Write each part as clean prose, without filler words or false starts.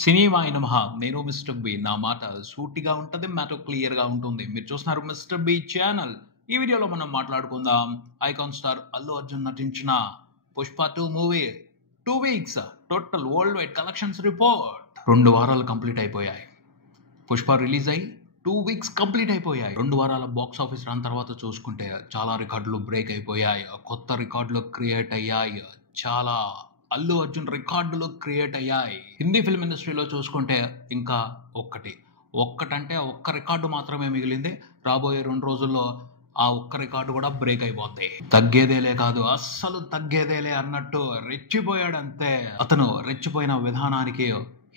Cinema అయిన మహా నేను మిస్టర్ బి. నా మాట సూటిగా ఉంటది. మ్యాటర్ క్లియర్‌గా ఉంటుంది. మీరు చూస్తున్నారు మిస్టర్ బి ఛానల్. ఈ వీడియోలో మనం మాట్లాడుకుందాం ఐకాన్ స్టార్ అల్లు అర్జున్ నటించిన 'Pushpa 2' movie 2 weeks total world wide collections report. 2 వారాలు కంప్లీట్ అయిపోయాయి. 'పుష్ప' రిలీజ్ అయ్యి 2 వీక్స్ కంప్లీట్ అయిపోయాయి. 2 వారాల బాక్స్ ఆఫీస్ రన్ తర్వాత చూసుకుంటే చాలా రికార్డులు బ్రేక్ అయిపోయాయి. కొత్త రికార్డులు క్రియేట్ అయ్యాయి. చాలా అల్లు అర్జున్ రికార్డులు క్రియేట్ అయ్యాయి. హిందీ ఫిల్మ్ ఇండస్ట్రీలో చూసుకుంటే ఇంకా ఒక్కటంటే ఒక్క రికార్డు మాత్రమే మిగిలింది. రాబోయే 2 రోజుల్లో ఆ ఒక్క రికార్డు కూడా బ్రేక్ అయిపోద్ది. తగ్గేదేలే కాదు, అస్సలు తగ్గేదేలే అన్నట్టు రెచ్చిపోయాడంతే. అతను రెచ్చిపోయిన విధానానికి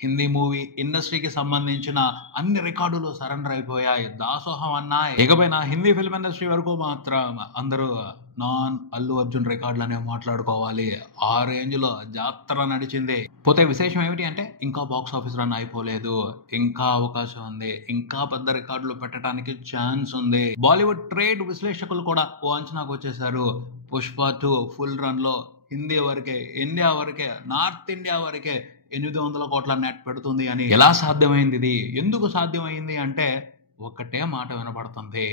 హిందీ మూవీ ఇండస్ట్రీకి సంబంధించిన అన్ని రికార్డులు సరెండర్ అయిపోయాయి, దాసోహం అన్నాయి. ఇకపైన హిందీ ఫిల్మ్ ఇండస్ట్రీ వరకు మాత్రం అందరూ నాన్ అల్లు అర్జున్ రికార్డులనే మాట్లాడుకోవాలి. ఆ రేంజ్ లో జాతర నడిచింది. పోతే విశేషం ఏమిటి అంటే ఇంకా బాక్స్ ఆఫీస్ రన్ అయిపోలేదు. ఇంకా అవకాశం ఉంది. ఇంకా పెద్ద రికార్డులు పెట్టడానికి ఛాన్స్ ఉంది. బాలీవుడ్ ట్రేడ్ విశ్లేషకులు కూడా ఓ అంచనాకు వచ్చేసారు. 'పుష్ప 2' ఫుల్ రన్ లో హిందీ వరకే, ఇండియా వరకే, నార్త్ ఇండియా వరకే 800 కోట్ల నెట్ పెడుతుంది అని. ఎలా సాధ్యమైంది ఇది? ఎందుకు సాధ్యమైంది అంటే ఒకటే మాట వినపడుతుంది.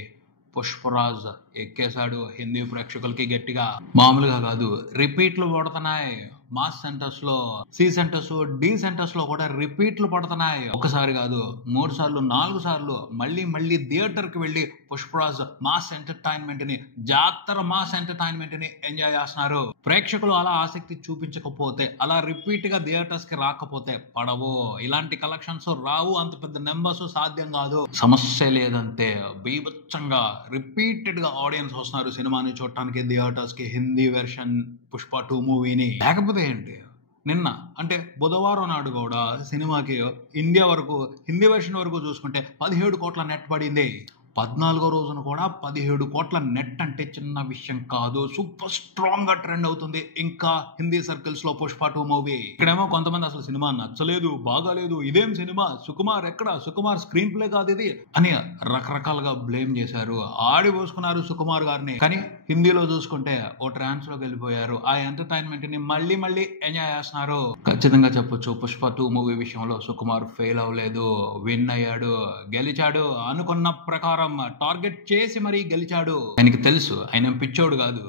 పుష్పరాజ్ ఎక్కేశాడు హిందీ ప్రేక్షకులకి గట్టిగా. మామూలుగా కాదు, రిపీట్లు పడుతున్నాయి. మాస్ సెంటర్స్ లో, సి సెంటర్స్, డి సెంటర్స్ లో కూడా రిపీట్లు పడుతున్నాయి. ఒకసారి కాదు, 3 సార్లు 4 సార్లు మళ్ళీ థియేటర్ కి వెళ్ళి పుష్పరాజ్ మాస్ ఎంటర్టైన్మెంట్ ని, జాతర మాస్ ఎంటర్టైన్మెంట్ ని ఎంజాయ్ చేస్తున్నారు. ప్రేక్షకులు అలా ఆసక్తి చూపించకపోతే, అలా రిపీట్ గా థియేటర్స్ కి రాకపోతే పడవు. ఇలాంటి కలెక్షన్స్ రావు. అంత పెద్ద నెంబర్స్ సాధ్యం కాదు. సమస్య లేదంతే. బీభత్సంగా రిపీటెడ్ గా ఆడియన్స్ వస్తున్నారు సినిమాని చూడటానికి థియేటర్స్ కి, హిందీ వెర్షన్ 'పుష్ప 2' మూవీని. లేకపోతే ఏంటి, నిన్న అంటే బుధవారం నాడు కూడా సినిమాకి ఇండియా వరకు, హిందీ వెర్షన్ వరకు చూసుకుంటే 17 కోట్ల నెట్ పడింది. 14వ రోజున కూడా 17 కోట్ల నెట్ అంటే చిన్న విషయం కాదు. సూపర్ స్ట్రాంగ్ గా ట్రెండ్ అవుతుంది ఇంకా హిందీ సర్కిల్స్ లో 'పుష్ప 2' మూవీ. ఇక్కడేమో కొంతమంది అసలు సినిమా నచ్చలేదు, బాగాలేదు, ఇదేం సినిమా, సుకుమార్ ఎక్కడ, సుకుమార్ స్క్రీన్ ప్లే కాదు ఇది అని రకరకాలుగా బ్లేమ్ చేశారు. ఆడి పోసుకున్నారు సుకుమార్ గారిని. కానీ హిందీలో చూసుకుంటే ఓ ట్రాన్స్ లోకి వెళ్ళిపోయారు. ఆ ఎంటర్టైన్మెంట్ ని మళ్ళీ ఎంజాయ్ చేస్తున్నారు. ఖచ్చితంగా చెప్పొచ్చు, 'పుష్ప 2' మూవీ విషయంలో సుకుమార్ ఫెయిల్ అవ్వలేదు. విన్ అయ్యాడు, గెలిచాడు. అనుకున్న ప్రకారం టార్గెట్ చేసి మరీ గెలిచాడు. ఆయనకి తెలుసు ఆయన పిచ్చోడు కాదు.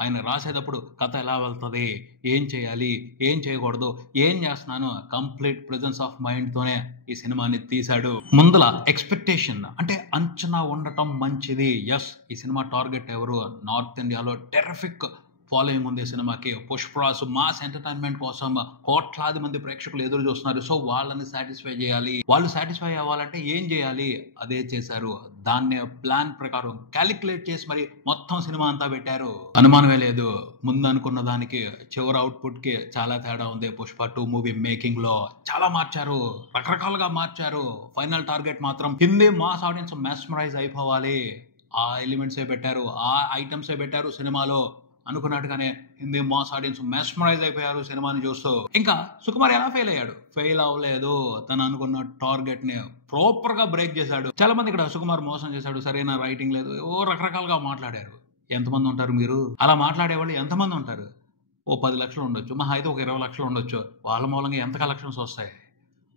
ఆయన రాసేటప్పుడు కథ ఎలా వెళ్తుంది, ఏం చేయాలి, ఏం చేయకూడదు, ఏం చేస్తున్నాను, కంప్లీట్ ప్రెజెన్స్ ఆఫ్ మైండ్ తోనే ఈ సినిమాని తీశాడు. ముందల ఎక్స్పెక్టేషన్ అంటే అంచనా ఉండటం మంచిది. ఎస్, ఈ సినిమా టార్గెట్ ఎవరు? నార్త్ ఇండియాలో టెర్రిఫిక్ ఫాలోయింగ్ ఉంది సినిమాకి. పుష్పరాజ్ మాస్ ఎంటర్టైన్మెంట్ కోసం కోట్లాది మంది ప్రేక్షకులు ఎదురు చూస్తున్నారు. సో వాళ్ళని సాటిస్ఫై చేయాలి. వాళ్ళు సాటిస్ఫై అవ్వాలంటే ఏం చేయాలి? అదే చేశారు. దాన్ని ప్లాన్ ప్రకారం క్యాలిక్యులేట్ చేసి మరి మొత్తం సినిమా అంతా పెట్టారు. అనుమానమే లేదు, ముందు అనుకున్న దానికి చివరి అవుట్పుట్ కి చాలా తేడా ఉంది. 'పుష్ప 2' మూవీ మేకింగ్ లో చాలా మార్చారు, రకరకాలుగా మార్చారు. ఫైనల్ టార్గెట్ మాత్రం హిందీ మాస్ ఆడియన్స్ మెస్మరైజ్ అయిపోవాలి. ఆ ఎలిమెంట్సే పెట్టారు, ఆ ఐటమ్సే పెట్టారు సినిమాలో. అనుకున్నట్టుగానే హిందీ మాస్ ఆడియన్స్ మెస్మరైజ్ అయిపోయారు సినిమాని చూస్తూ. ఇంకా సుకుమార్ ఎలా ఫెయిల్ అయ్యాడు? ఫెయిల్ అవ్వలేదు. తను అనుకున్న టార్గెట్ ని ప్రాపర్ గా బ్రేక్ చేశాడు. చాలా మంది ఇక్కడ సుకుమార్ మోసం చేశాడు, సరైన రైటింగ్ లేదు, ఓ రకరకాలుగా మాట్లాడారు. ఎంతమంది ఉంటారు మీరు? అలా మాట్లాడే వాళ్ళు ఎంతమంది ఉంటారు? ఓ 10 లక్షలు ఉండొచ్చు, మహా అయితే ఒక 20 లక్షలు ఉండొచ్చు. వాళ్ళ మూలంగా ఎంత కలెక్షన్స్ వస్తాయి?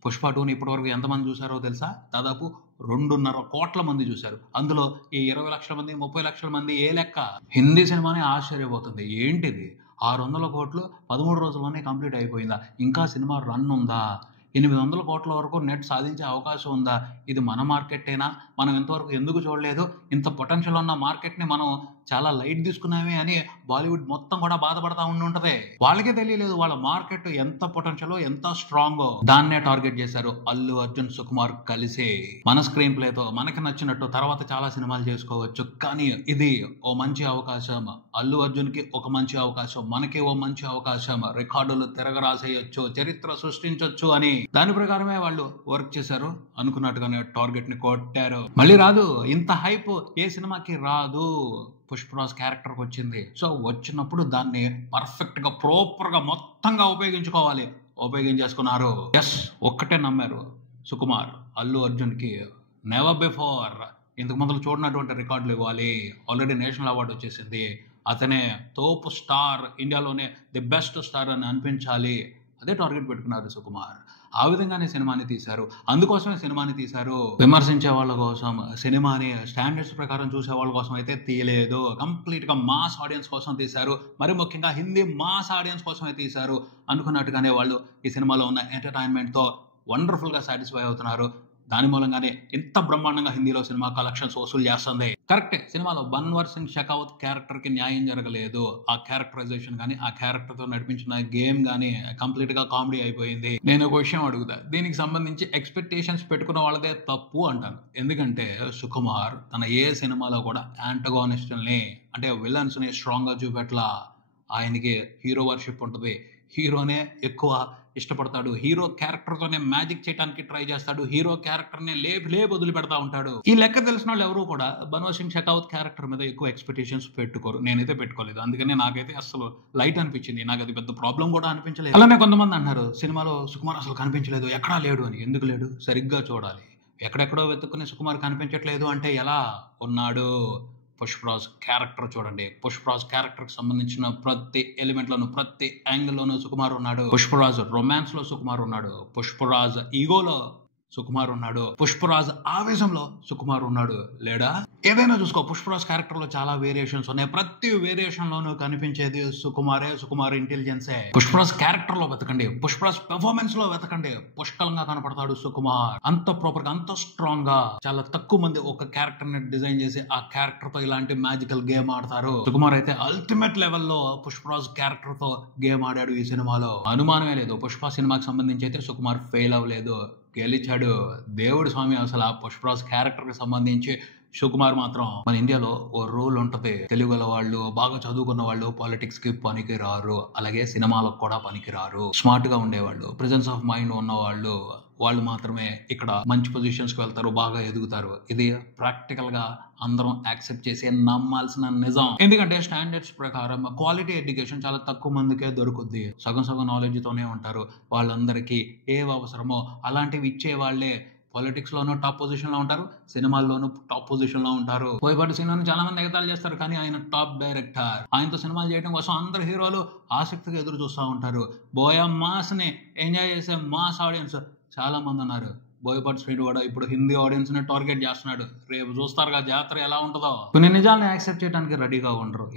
'పుష్ప 2'ని ఇప్పటివరకు ఎంతమంది చూసారో తెలుసా? దాదాపు 2.5 కోట్ల మంది చూశారు. అందులో ఈ 20 లక్షల మంది, 30 లక్షల మంది ఏ లెక్క? హిందీ సినిమానే ఆశ్చర్యపోతుంది. ఏంటిది, 600 కోట్లు 13 రోజుల్లోనే కంప్లీట్ అయిపోయిందా? ఇంకా సినిమా రన్ ఉందా? 800 కోట్ల వరకు నెట్ సాధించే అవకాశం ఉందా? ఇది మన మార్కెట్టేనా? మనం ఇంతవరకు ఎందుకు చూడలేదు? ఇంత పొటెన్షియల్ ఉన్న మార్కెట్ ని మనం చాలా లైట్ తీసుకున్నామే అని బాలీవుడ్ మొత్తం కూడా బాధపడతా ఉంటది. వాళ్ళకే తెలియలేదు వాళ్ళ మార్కెట్ ఎంత పొటెన్షియల్, ఎంత స్ట్రాంగ్. దాన్నే టార్గెట్ చేశారు అల్లు అర్జున్, సుకుమార్ కలిసి. మన స్క్రీన్ ప్లేతో మనకి నచ్చినట్టు తర్వాత చాలా సినిమాలు చేసుకోవచ్చు. కానీ ఇది ఓ మంచి అవకాశం. అల్లు అర్జున్ కి ఒక మంచి అవకాశం, మనకి ఓ మంచి అవకాశం. రికార్డులు తిరగరాసేయొచ్చు, చరిత్ర సృష్టించొచ్చు అని దాని ప్రకారమే వాళ్ళు వర్క్ చేశారు. అనుకున్నట్టుగానే టార్గెట్ ని కొట్టారు. మళ్ళీ రాదు, ఇంత హైప్ ఏ సినిమాకి రాదు. పుష్పరాజ్ క్యారెక్టర్ వచ్చింది. సో వచ్చినప్పుడు దాన్ని పర్ఫెక్ట్ గా, ప్రాపర్ గా, మొత్తంగా ఉపయోగించేసుకున్నారు. ఎస్, ఒక్కటే నమ్మారు సుకుమార్, అల్లు అర్జున్ కి నెవర్ బిఫోర్ ఇంతకు ముందు చూడనటువంటి రికార్డులు ఇవ్వాలి. ఆల్రెడీ నేషనల్ అవార్డు వచ్చేసింది. అతనే తోపు స్టార్, ఇండియాలోనే ది బెస్ట్ స్టార్ అని అనిపించాలి. అదే టార్గెట్ పెట్టుకున్నారు సుకుమార్. ఆ విధంగానే సినిమాని తీశారు. అందుకోసమే సినిమాని తీశారు. విమర్శించే వాళ్ళ కోసం, సినిమాని స్టాండర్డ్స్ ప్రకారం చూసే వాళ్ళ కోసం అయితే తీయలేదు. కంప్లీట్గా మాస్ ఆడియన్స్ కోసం తీశారు. మరి ముఖ్యంగా హిందీ మాస్ ఆడియన్స్ కోసమే తీశారు. అనుకున్నట్టుగానే వాళ్ళు ఈ సినిమాలో ఉన్న ఎంటర్టైన్మెంట్తో వండర్ఫుల్గా సాటిస్ఫై అవుతున్నారు. దాని మూలంగానే ఇంత బ్రహ్మాండంగా హిందీలో సినిమా కలెక్షన్స్ వసూలు చేస్తుంది. కరెక్టే, సినిమాలో బన్వర్ సింగ్ షెకావత్ క్యారెక్టర్ కి న్యాయం జరగలేదు. ఆ క్యారెక్టరైజేషన్ కానీ, ఆ క్యారెక్టర్ తో నడిపించిన గేమ్ కానీ కంప్లీట్ గా కామెడీ అయిపోయింది. నేను ఒక విషయం అడుగుతా, దీనికి సంబంధించి ఎక్స్పెక్టేషన్స్ పెట్టుకున్న వాళ్ళదే తప్పు అంటాను. ఎందుకంటే సుకుమార్ తన ఏ సినిమాలో కూడా యాంటగానిస్టుల్ని అంటే విలన్స్ ని స్ట్రాంగ్ గా చూపెట్లా. ఆయనకి హీరో వర్షిప్ ఉంటుంది. హీరోనే ఎక్కువ ఇష్టపడతాడు. హీరో క్యారెక్టర్ తోనే మ్యాజిక్ చేయడానికి ట్రై చేస్తాడు. హీరో క్యారెక్టర్ ని లేపు వదిలి పెడతా ఉంటాడు. ఈ లెక్క తెలిసిన వాళ్ళు ఎవరు కూడా బన్వర్ సింగ్ షెకావత్ క్యారెక్టర్ మీద ఎక్కువ ఎక్స్పెక్టేషన్స్ పెట్టుకోరు. నేనైతే పెట్టుకోలేదు. అందుకని నాకైతే అసలు లైట్ అనిపించింది. నాకు అది పెద్ద ప్రాబ్లం కూడా అనిపించలేదు. అలానే కొంతమంది అన్నారు సినిమాలో సుకుమార్ అసలు కనిపించలేదు, ఎక్కడా లేడు అని. ఎందుకు లేడు? సరిగ్గా చూడాలి. ఎక్కడెక్కడో వెతుక్కుని సుకుమార్ కనిపించట్లేదు అంటే ఎలా? ఉన్నాడు. పుష్పరాజ్ క్యారెక్టర్ చూడండి. పుష్పరాజ్ క్యారెక్టర్ కి సంబంధించిన ప్రతి ఎలిమెంట్ లోను, ప్రతి యాంగిల్ లోను సుకుమార్ ఉన్నాడు. పుష్పరాజ్ రొమాన్స్ లో సుకుమార్ ఉన్నాడు. పుష్పరాజ్ ఈగోలో సుకుమార్ ఉన్నాడు. పుష్పరాజ్ ఆవేశంలో సుకుమార్ ఉన్నాడు. లేడా? ఏదైనా చూసుకో, పుష్పరాజ్ క్యారెక్టర్ లో చాలా వేరియేషన్స్ ఉన్నాయి. ప్రతి వేరియేషన్ లోనూ కనిపించేది సుకుమారే, సుకుమార్ ఇంటెలిజెన్సే. పుష్పరాజ్ క్యారెక్టర్ లో వెతకండి, పుష్పరాజ్ పెర్ఫార్మెన్స్ లో వెతకండి, పుష్కలంగా కనపడతాడు సుకుమార్. అంత ప్రాపర్ గా, అంత స్ట్రాంగ్ గా, చాలా తక్కువ మంది ఒక క్యారెక్టర్ ని డిజైన్ చేసి ఆ క్యారెక్టర్ తో ఇలాంటి మ్యాజికల్ గేమ్ ఆడతారు. సుకుమార్ అయితే అల్టిమేట్ లెవెల్లో పుష్పరాజ్ క్యారెక్టర్ తో గేమ్ ఆడాడు ఈ సినిమాలో. అనుమానమే లేదు. పుష్ప సినిమాకి సంబంధించి అయితే సుకుమార్ ఫెయిల్ అవ్వలేదు, గెలిచాడు. దేవుడు స్వామి. అసలు ఆ పుష్పరాజ్ క్యారెక్టర్ కి సంబంధించి సుకుమార్ మాత్రం, మన ఇండియాలో ఓ రూల్ ఉంటది, తెలుగుల వాళ్ళు, బాగా చదువుకున్న వాళ్ళు పాలిటిక్స్ కి పనికి రారు, అలాగే సినిమాలకు కూడా పనికి రారు. స్మార్ట్ గా ఉండేవాళ్ళు, ప్రెజెన్స్ ఆఫ్ మైండ్ ఉన్న వాళ్ళు మాత్రమే ఇక్కడ మంచి పొజిషన్స్ కి వెళ్తారు, బాగా ఎదుగుతారు. ఇది ప్రాక్టికల్ గా అందరం యాక్సెప్ట్ చేసి నమ్మాల్సిన నిజం. ఎందుకంటే స్టాండర్డ్స్ ప్రకారం క్వాలిటీ ఎడ్యుకేషన్ చాలా తక్కువ మందికే దొరుకుద్ది. సగం నాలెడ్జ్ తోనే ఉంటారు. వాళ్ళందరికీ ఏవి అవసరమో అలాంటివి ఇచ్చే వాళ్ళే పాలిటిక్స్ లోనూ టాప్ పొజిషన్ లో ఉంటారు, సినిమాల్లోనూ టాప్ పొజిషన్ లో ఉంటారు. బోయపాటి సినిమాను చాలా మంది ఎగతాళి చేస్తారు, కానీ ఆయన టాప్ డైరెక్టర్. ఆయనతో సినిమాలు చేయడం కోసం అందరు హీరోలు ఆసక్తిగా ఎదురు చూస్తూ ఉంటారు. బోయ మాస్ ని ఎంజాయ్ చేసే మాస్ ఆడియన్స్ చాలా మంది ఉన్నారు. బోయపాటి శ్రీను కూడా ఇప్పుడు హిందీ ఆడియన్స్ ని టార్గెట్ చేస్తున్నాడు. రేపు చూస్తారుగా జాతర ఎలా ఉంటుందో. కొన్ని నిజాలను యాక్సెప్ట్ చేయడానికి రెడీగా ఉండరు.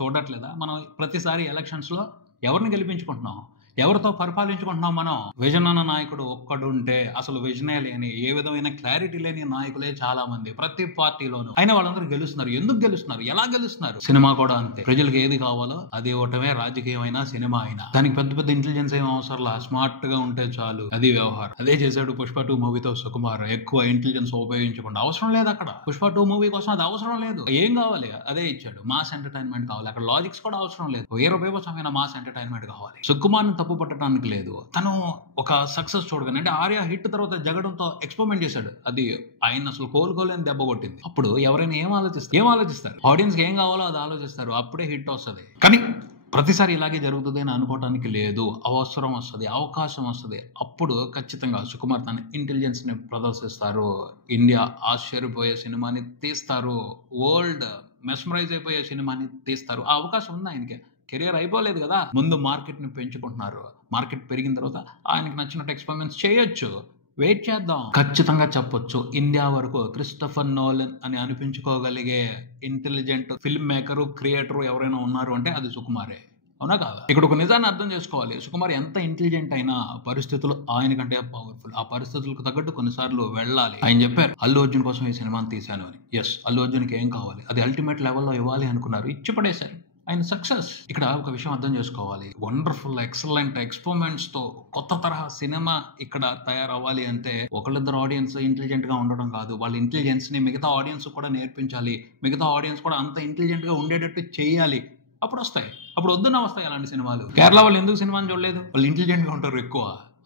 చూడట్లేదా మనం ప్రతిసారి ఎలక్షన్స్ లో ఎవరిని గెలిపించుకుంటున్నాం, ఎవరితో పరిపాలించుకుంటున్నాం మనం? విజన్ అన్న నాయకుడు ఒక్కడుంటే, అసలు విజనే లేని, ఏ విధమైన క్లారిటీ లేని నాయకులే చాలా మంది ప్రతి పార్టీలోనూ. అయినా వాళ్ళందరూ గెలుస్తున్నారు. ఎందుకు గెలుస్తున్నారు? ఎలా గెలుస్తున్నారు? సినిమా కూడా అంతే. ప్రజలకు ఏది కావాలో అది ఇవ్వటమే రాజకీయం అయినా, సినిమా అయినా. దానికి పెద్ద పెద్ద ఇంటెలిజెన్స్ ఏం అవసరంలా, స్మార్ట్ గా ఉంటే చాలు. అది వ్యవహారం. అదే చేశాడు పుష్ప 2 మూవీతో సుకుమార్. ఎక్కువ ఇంటెలిజెన్స్ ఉపయోగించకుండా. అవసరం లేదు అక్కడ. పుష్ప 2 మూవీ కోసం అది అవసరం లేదు. ఏం కావాలి అదే ఇచ్చాడు. మాస్ ఎంటర్టైన్మెంట్ కావాలి. అక్కడ లాజిక్స్ కూడా అవసరం లేదు. ₹1000 కోసమైనా మాస్ ఎంటర్టైన్మెంట్ కావాలి. సుకుమార్ తప్పు పట్టడానికి లేదు. తను ఒక సక్సెస్ చూడగానే, అంటే ఆర్య హిట్ తర్వాత జగడంతో ఎక్స్పెరిమెంట్ చేశాడు. అది ఆయన అసలు కోలుకోలేని దెబ్బ కొట్టింది. అప్పుడు ఎవరైనా ఏం ఆలోచిస్తారు? ఆడియన్స్ కి ఏం కావాలో అది ఆలోచిస్తారు. అప్పుడే హిట్ వస్తుంది. కానీ ప్రతిసారి ఇలాగే జరుగుతుంది అని అనుకోవడానికి లేదు. అవసరం వస్తుంది, అవకాశం వస్తుంది. అప్పుడు ఖచ్చితంగా సుకుమార్ తన ఇంటెలిజెన్స్ ని ప్రదర్శిస్తారు. ఇండియా ఆశ్చర్యపోయే సినిమాని తీస్తారు. వరల్డ్ మెస్మరైజ్ అయిపోయే సినిమాని తీస్తారు. ఆ అవకాశం ఉంది ఆయనకి. కెరియర్ అయిపోలేదు కదా. ముందు మార్కెట్ ని పెంచుకుంటున్నారు. మార్కెట్ పెరిగిన తర్వాత ఆయనకి నచ్చినట్టు ఎక్స్పెరిమెంట్స్ చేయొచ్చు. వెయిట్ చేద్దాం. ఖచ్చితంగా చెప్పొచ్చు, ఇండియా వరకు క్రిస్టఫర్ నోలన్ అని అనిపించుకోగలిగే ఇంటెలిజెంట్ ఫిల్మ్ మేకరు, క్రియేటరు ఎవరైనా ఉన్నారు అంటే అది సుకుమారే. అవునా కాదా? ఇక్కడ ఒక నిజాన్ని అర్థం చేసుకోవాలి. సుకుమార్ ఎంత ఇంటెలిజెంట్ అయినా పరిస్థితులు ఆయన కంటే పవర్ఫుల్. ఆ పరిస్థితులకు తగ్గట్టు కొన్నిసార్లు వెళ్ళాలి. ఆయన చెప్పారు, అల్లు అర్జున్ కోసం ఈ సినిమాని తీశాను అని. ఎస్, అల్లు అర్జున్కి ఏం కావాలి అది అల్టిమేట్ లెవెల్లో ఇవ్వాలి అనుకున్నారు, ఇచ్చి పడేశారు. ఆయన సక్సెస్. ఇక్కడ ఒక విషయం అర్థం చేసుకోవాలి. వండర్ఫుల్ ఎక్సలెంట్ ఎక్స్పెరిమెంట్స్ తో కొత్త తరహా సినిమా ఇక్కడ తయారవ్వాలి అంటే ఒకళ్ళిద్దరు ఆడియన్స్ ఇంటెలిజెంట్ గా ఉండడం కాదు, వాళ్ళ ఇంటెలిజెన్స్ ని మిగతా ఆడియన్స్ కూడా నేర్పించాలి. మిగతా ఆడియన్స్ కూడా అంత ఇంటెలిజెంట్ గా ఉండేటట్టు చేయాలి. అప్పుడు వస్తాయి. అప్పుడు వద్దున వస్తాయి అలాంటి సినిమాలు. కేరళ వాళ్ళు ఎందుకు సినిమాని చూడలేదు? వాళ్ళు ఇంటెలిజెంట్ గా ఉంటారు, ఎక్కువ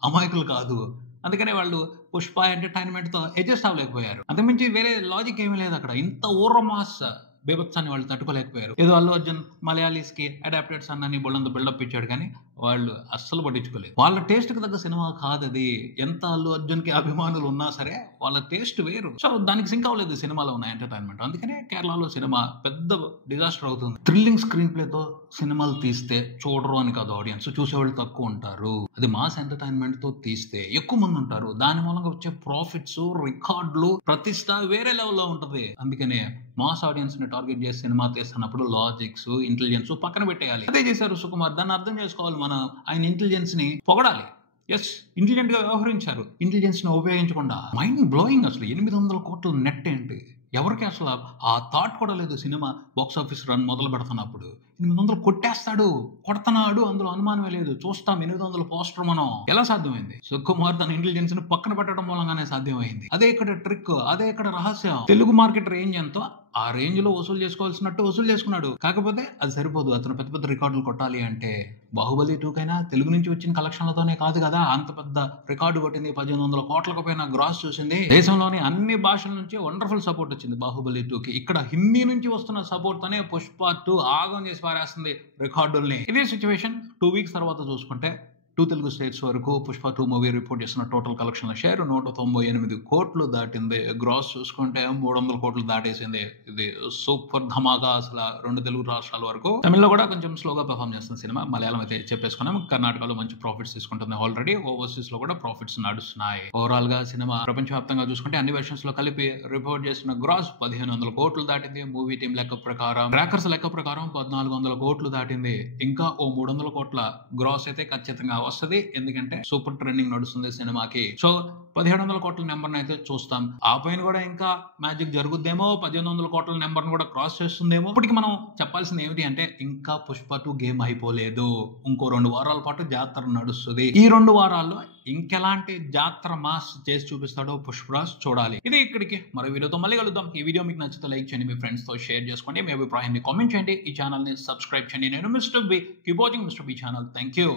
అమాయకులు కాదు. అందుకనే వాళ్ళు పుష్ప ఎంటర్టైన్మెంట్ తో అడ్జస్ట్ అవ్వలేకపోయారు. అంతకుమించి వేరే లాజిక్ ఏమీ లేదు అక్కడ. ఇంత ఊర్రమాస్ బేబత్సాన్ని వాళ్ళు తట్టుకోలేకపోయారు. ఏదో అల్లు అర్జున్ మలయాళీస్ కి అడాప్టెడ్ సన్ అని బొళ్ళంత బిల్డప్ ఇచ్చాడు, కానీ వాళ్ళు అస్సలు పట్టించుకోలేదు. వాళ్ళ టేస్ట్‌కి తగ్గ సినిమా కాదది. ఎంత అల్లు అర్జున్‌కి అభిమానులు ఉన్నా సరే వాళ్ళ టేస్ట్ వేరు. సో, దానికి సింక్ అవ్వలేదు సినిమాలో ఉన్న ఎంటర్‌టైన్‌మెంట్. అందుకనే కేరళలో సినిమా పెద్ద డిజాస్టర్ అవుతుంది. థ్రిల్లింగ్ స్క్రీన్ ప్లేతో సినిమాలు తీస్తే చూడరు అని కాదు ఆడియన్స్. చూసేవాళ్ళు తక్కువ ఉంటారు. అది మాస్ ఎంటర్‌టైన్‌మెంట్‌తో తీస్తే ఎక్కువ మంది ఉంటారు. దాని మూలంగా వచ్చే ప్రాఫిట్స్, రికార్డులు, ప్రతిష్ట వేరే లెవెల్‌లో ఉంటది. అందుకనే మాస్ ఆడియన్స్‌ని టార్గెట్ చేసి సినిమా తీస్తున్నప్పుడు లాజిక్స్, ఇంటెలిజెన్స్ పక్కన పెట్టేయాలి. అదే చేశారు సుకుమార్. దాన్ని అర్థం చేసుకోవాలి మనం. ఆయన ఇంటెలిజెన్స్‌ని పొగడాలి. యెస్, ఇంటెలిజెంట్ గా వ్యవహరించారు. ఇంటెలిజెన్స్ ని ఉపయోగించకుండా. Mind blowing. అసలు 800 కోట్ల నెట్ ఏంటి? ఎవరికి అసలు ఆ థాట్ కూడా లేదు. సినిమా బాక్స్ ఆఫీస్ రన్ మొదలు పెడుతున్నప్పుడు 800 కొట్టేస్తాడు, కొడుతున్నాడు, అందులో అనుమానమే లేదు. చూస్తాం 800 పోస్టర్ మనం. ఎలా సాధ్యమైంది? సుకుమార్ తన ఇంటెలిజెన్స్ ని పక్కన పెట్టడం మూలంగానే సాధ్యమైంది. అదే ఇక్కడ ట్రిక్, అదే ఇక్కడ రహస్యం. తెలుగు మార్కెట్ రేంజ్ ఎంతో ఆ రేంజ్ లో వసూలు చేసుకోవాల్సినట్టు వసూలు చేసుకున్నాడు. కాకపోతే అది సరిపోదు. అతను పెద్ద పెద్ద రికార్డులు కొట్టాలి అంటే బాహుబలి 2 కైనా తెలుగు నుంచి వచ్చిన కలెక్షన్లతోనే కాదు కదా అంత పెద్ద రికార్డు కొట్టింది. 1800 కోట్లకు పైన గ్రాస్ చూసింది. దేశంలోని అన్ని భాషల నుంచి వండర్ఫుల్ సపోర్ట్ వచ్చింది బాహుబలి 2కి. ఇక్కడ హిందీ నుంచి వస్తున్న సపోర్ట్ తోనే పుష్ప 2 ఆగం చేసి పారేస్తుంది రికార్డుల్ని. ఇదే సిచ్యువేషన్ 2 వీక్స్ తర్వాత చూసుకుంటే 2 తెలుగు స్టేట్స్ వరకు పుష్ప 2 మూవీ రిపోర్ట్ చేసిన టోటల్ కలెక్షన్ల షేర్ 198 కోట్లు దాటింది. గ్రాస్ చూసుకుంటే 300 కోట్లు దాటేసింది. ఇది సూపర్ ధమాకా అసలు 2 తెలుగు రాష్ట్రాల వరకు. తమిళ్లో కూడా కొంచెం స్లోగా పెర్ఫామ్ చేస్తుంది సినిమా. మలయాళం అయితే చెప్పేసుకున్నాం. కర్ణాటకలో మంచి ప్రాఫిట్స్ తీసుకుంటుంది ఆల్రెడీ. ఓవర్సీస్ లో కూడా ప్రాఫిట్స్ నడుస్తున్నాయి. ఓవరాల్ గా సినిమా ప్రపంచవ్యాప్తంగా చూసుకుంటే అన్ని వెర్షన్స్ లో కలిపి రిపోర్ట్ చేసిన గ్రాస్ 1500 కోట్లు దాటింది. మూవీ టీం లెక్క ప్రకారం, క్రాకర్స్ లెక్క ప్రకారం 1400 కోట్లు దాటింది. ఇంకా ఓ 300 కోట్ల గ్రాస్ అయితే ఖచ్చితంగా వస్తుంది. ఎందుకంటే సూపర్ ట్రెండింగ్ నడుస్తుంది సినిమాకి. సో 1700 కోట్ల నెంబర్ అయితే చూస్తాం. ఆ పైన కూడా ఇంకా మ్యాజిక్ జరుగుద్దేమో. 1800 కోట్ల నెంబర్ కూడా క్రాస్ చేస్తుందేమో. ఇప్పటికి మనం చెప్పాల్సింది ఏమిటి అంటే ఇంకా పుష్ప 2 గేమ్ అయిపోలేదు. ఇంకో 2 వారాల పాటు జాతర నడుస్తుంది. ఈ 2 వారాల్లో ఇంకెలాంటి జాతర మాస్ చేసి చూపిస్తాడో పుష్పరాజ్ చూడాలి. ఇది ఇక్కడికి మరో వీడియోతో మళ్ళీ కలుద్దాం. ఈ వీడియో మీకు నచ్చితే లైక్ చేయండి, మీ ఫ్రెండ్స్ తో షేర్ చేసుకోండి, మీ అభిప్రాయాన్ని కామెంట్ చేయండి, ఈ ఛానల్ ని సబ్స్క్రైబ్ చేయండి. నేను mister B. Keep watching mister B channel. Thank you.